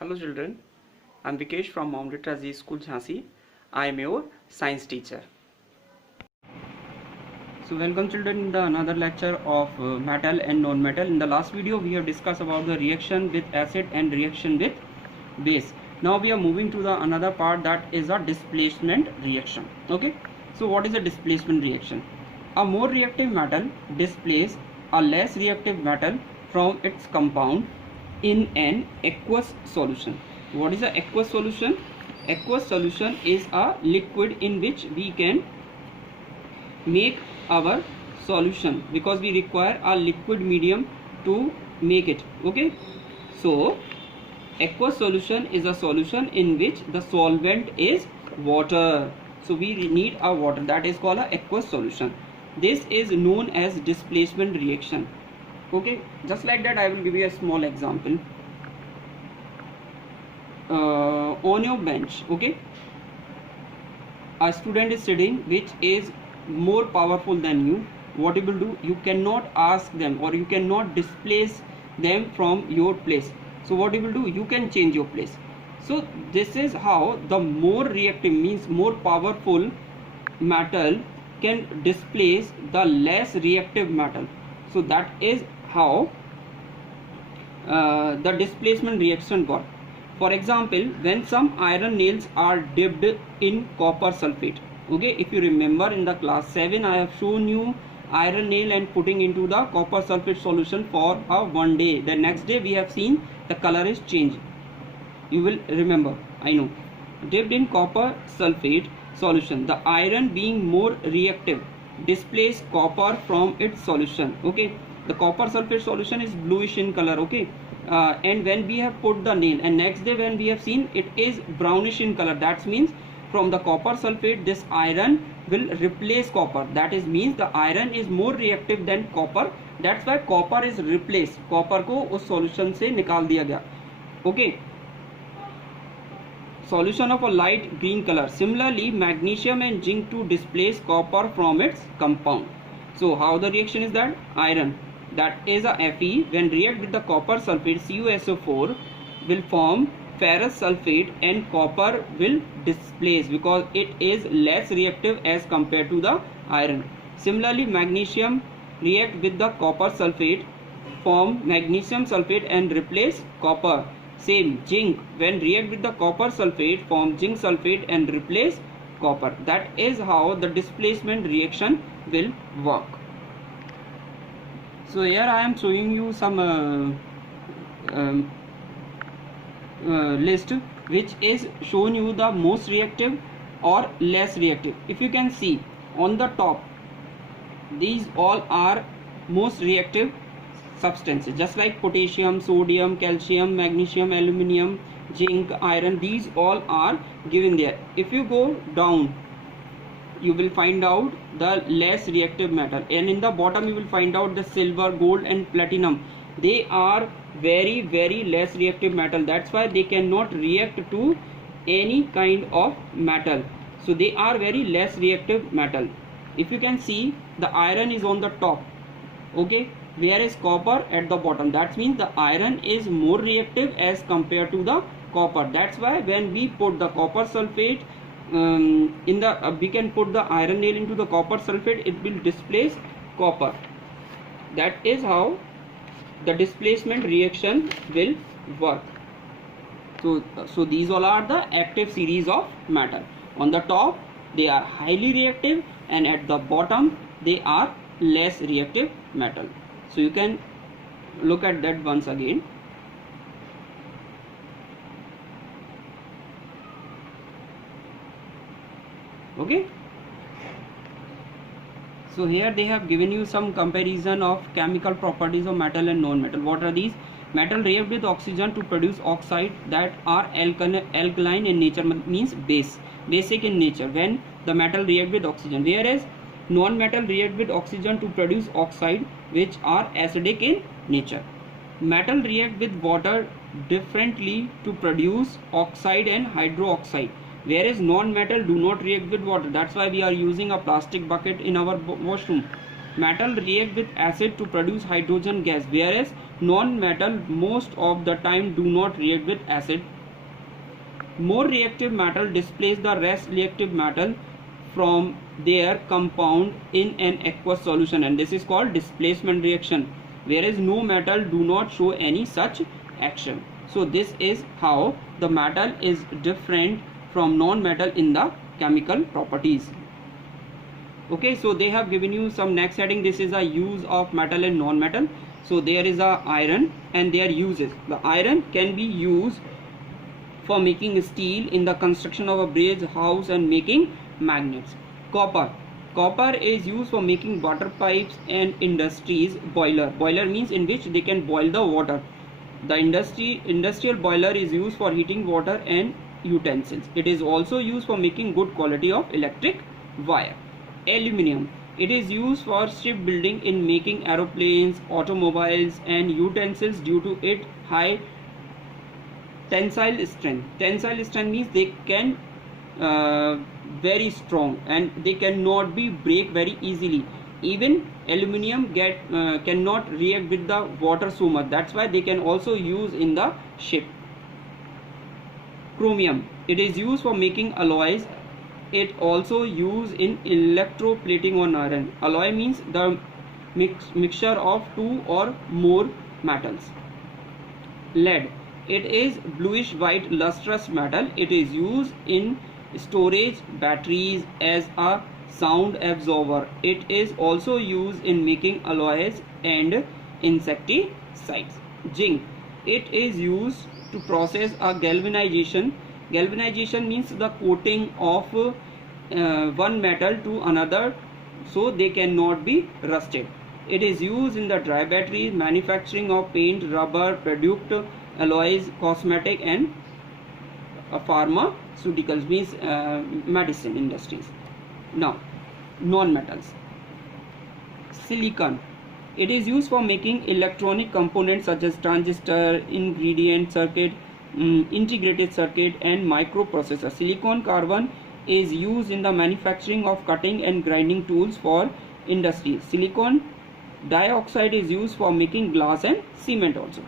Hello children, I am Vikesh from Mount Literacy School Jhansi. I am your science teacher. So welcome children in the another lecture of metal and non-metal. In the last video we have discussed about the reaction with acid and reaction with base. Now we are moving to the another part, that is a displacement reaction. Okay, so what is a displacement reaction? A more reactive metal displaces a less reactive metal from its compound in an aqueous solution. What is an aqueous solution? Aqueous solution is a liquid in which we can make our solution, because we require a liquid medium to make it. Okay, so aqueous solution is a solution in which the solvent is water. So we need a water, that is called a aqueous solution. This is known as displacement reaction. Okay, just like that I will give you a small example. On your bench, okay, a student is sitting which is more powerful than you. What you will do? You cannot ask them or you cannot displace them from your place. So what you will do? You can change your place. So this is how the more reactive, means more powerful metal can displace the less reactive metal. So that is how the displacement reaction works. For example, when some iron nails are dipped in copper sulfate. Okay, if you remember in the class 7 I have shown you iron nail and putting into the copper sulfate solution for one day. The next day we have seen the color is changed. You will remember, I know. Dipped in copper sulfate solution, the iron being more reactive displace copper from its solution. Okay, the copper sulfate solution is bluish in color. Okay, and when we have put the nail and next day when we have seen, it is brownish in color. That means from the copper sulfate this iron will replace copper. That is means the iron is more reactive than copper. That's why copper is replaced. Copper को उस solution से निकाल दिया गया. Okay, solution of a light green color. Similarly, magnesium and zinc to displace copper from its compound. So how the reaction is that? Iron, that is a Fe, when react with the copper sulfate CuSO4 will form ferrous sulfate and copper will displace because it is less reactive as compared to the iron. Similarly, magnesium react with the copper sulfate, form magnesium sulfate and replace copper. Same, zinc when react with the copper sulfate form zinc sulfate and replace copper. That is how the displacement reaction will work. So here I am showing you some list which is shown you the most reactive or less reactive. If you can see on the top, these all are most reactive substances, just like potassium, sodium, calcium, magnesium, aluminium, zinc, iron. These all are given there. If you go down, you will find out the less reactive metal, and in the bottom you will find out the silver, gold and platinum. They are very less reactive metal. That's why they cannot react to any kind of metal. So they are very less reactive metal. If you can see, the iron is on the top. Okay, whereas copper at the bottom. That means the iron is more reactive as compared to the copper. That's why when we put the copper sulfate in the we can put the iron nail into the copper sulfate, it will displace copper. That is how the displacement reaction will work. So these all are the active series of metal. On the top they are highly reactive and at the bottom they are less reactive metal. So you can look at that once again. Okay, so here they have given you some comparison of chemical properties of metal and non-metal. What are these? Metal react with oxygen to produce oxide that are alkaline in nature, means basic in nature when the metal react with oxygen, whereas non-metal react with oxygen to produce oxide which are acidic in nature. Metal react with water differently to produce oxide and hydroxide, whereas non-metal do not react with water. That's why we are using a plastic bucket in our washroom. metal react with acid to produce hydrogen gas, whereas non-metal most of the time do not react with acid. More reactive metal displace the less reactive metal from their compound in an aqueous solution, and this is called displacement reaction, whereas no metal do not show any such action. So this is how the metal is different from non-metal in the chemical properties. Okay, so they have given you some next heading. This is a use of metal and non-metal. So there is a iron and their uses. The iron can be used for making steel, in the construction of a bridge, house, and making magnets. Copper is used for making water pipes and industries. Boiler means in which they can boil the water. The industrial boiler is used for heating water and utensils. It is also used for making good quality of electric wire. Aluminium, it is used for shipbuilding, in making aeroplanes, automobiles, and utensils due to its high tensile strength. Tensile strength means they can very strong and they cannot be break very easily. Even aluminium cannot react with the water so much. That's why they can also use in the ship. Chromium, it is used for making alloys. It also used in electroplating on iron. Alloy means the mixture of two or more metals. Lead, it is bluish white lustrous metal. It is used in storage batteries as a sound absorber. It is also used in making alloys and insecticides. Zinc, it is used to process a galvanization. Galvanization means the coating of one metal to another so they cannot be rusted. It is used in the dry batteries, manufacturing of paint, rubber, product, alloys, cosmetic, and pharmaceuticals means medicine industries. Now, non-metals. Silicon, it is used for making electronic components such as transistor, ingredient circuit, integrated circuit, and microprocessor. Silicon carbon is used in the manufacturing of cutting and grinding tools for industry. Silicon dioxide is used for making glass and cement also.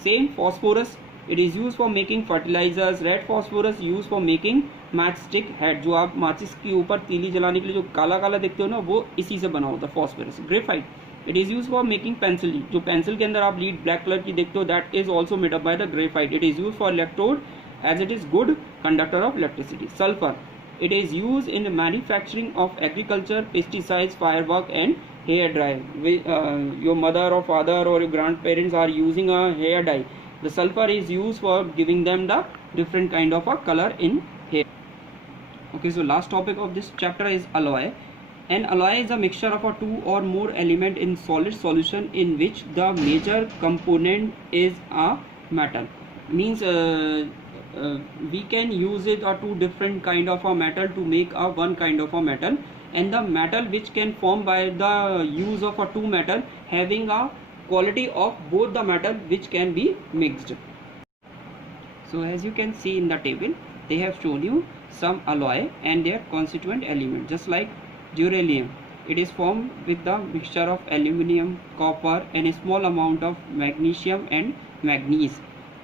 Same phosphorus, it is used for making fertilizers. Red phosphorus used for making matchstick head. जो आप माचिस के ऊपर तीली जलाने के लिए जो काला काला देखते हो ना, वो इसी से बना होता है phosphorus. Graphite, it is used for making pencil. जो पेंसिल के अंदर आप लीड ब्लैक कलर की देखते हो, that is also made up by the graphite. It is used for electrode as it is good conductor of electricity. Sulfur, it is used in manufacturing of agriculture, pesticides, firework, and hair dye. Your mother or father or your grandparents are using a hair dye. The sulfur is used for giving them the different kind of a color in hair. Okay, so last topic of this chapter is alloy. An alloy is a mixture of a two or more element in solid solution in which the major component is a metal. Means we can use it or two different kind of a metal to make a one kind of a metal, and the metal which can form by the use of a two metal having a quality of both the metal which can be mixed. So as you can see in the table, they have shown you some alloy and their constituent element. Just like duralium, it is formed with the mixture of aluminium, copper, and a small amount of magnesium and manganese.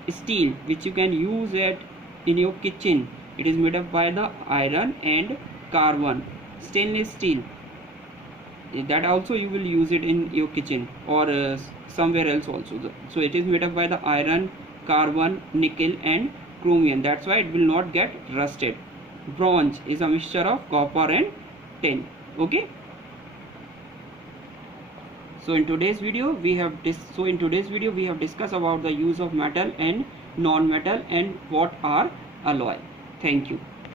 Steel, which you can use it in your kitchen, it is made up by the iron and carbon. Stainless steel, that also you will use it in your kitchen or somewhere else also. So it is made up by the iron, carbon, nickel, and chromium. That's why it will not get rusted. Bronze is a mixture of copper and tin. Okay. So in today's video we have discussed about the use of metal and non-metal and what are alloy. Thank you.